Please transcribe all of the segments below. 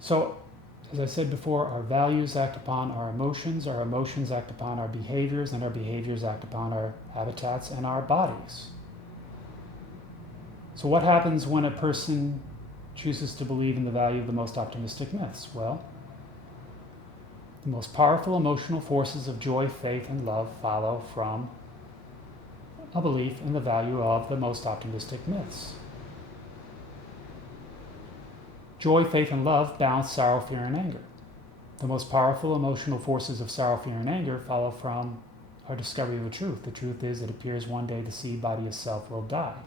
So, as I said before, our values act upon our emotions act upon our behaviors, and our behaviors act upon our habitats and our bodies. So what happens when a person chooses to believe in the value of the most optimistic myths? Well, the most powerful emotional forces of joy, faith, and love follow from a belief in the value of the most optimistic myths. Joy, faith, and love balance sorrow, fear, and anger. The most powerful emotional forces of sorrow, fear, and anger follow from our discovery of the truth. The truth is, it appears one day the seed body of self will die.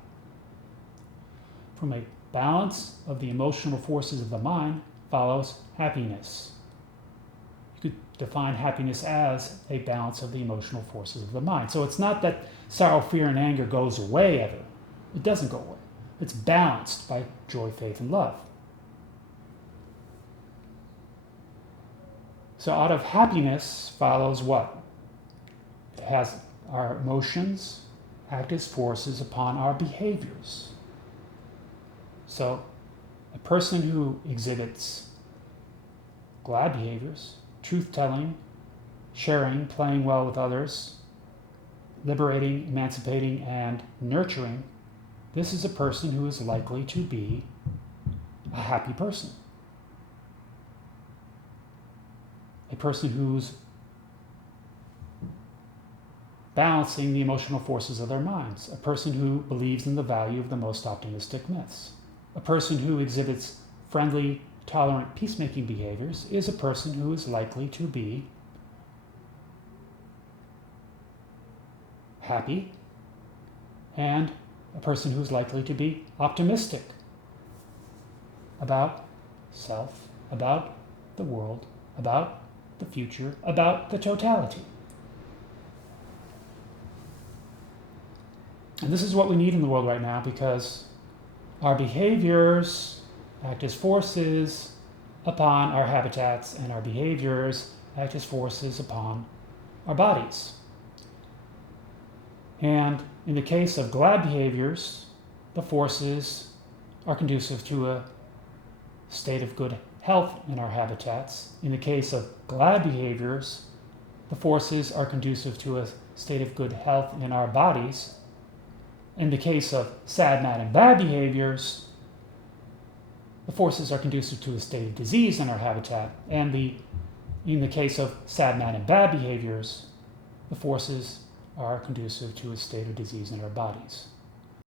From a balance of the emotional forces of the mind follows happiness. You could define happiness as a balance of the emotional forces of the mind. So it's not that sorrow, fear, and anger goes away ever. It doesn't go away. It's balanced by joy, faith, and love. So out of happiness follows what? It has our emotions act as forces upon our behaviors. So a person who exhibits glad behaviors, truth-telling, sharing, playing well with others, liberating, emancipating, and nurturing, this is a person who is likely to be a happy person. A person who's balancing the emotional forces of their minds. A person who believes in the value of the most optimistic myths. A person who exhibits friendly, tolerant, peacemaking behaviors is a person who is likely to be happy, and a person who is likely to be optimistic about self, about the world, about the future, about the totality. And this is what we need in the world right now, because our behaviors act as forces upon our habitats, and our behaviors act as forces upon our bodies. And in the case of glad behaviors, the forces are conducive to a state of good health in our habitats. In the case of glad behaviors, the forces are conducive to a state of good health in our bodies. In the case of sad, mad, and bad behaviors, the forces are conducive to a state of disease in our habitat. And in the case of sad, mad, and bad behaviors, the forces are conducive to a state of disease in our bodies.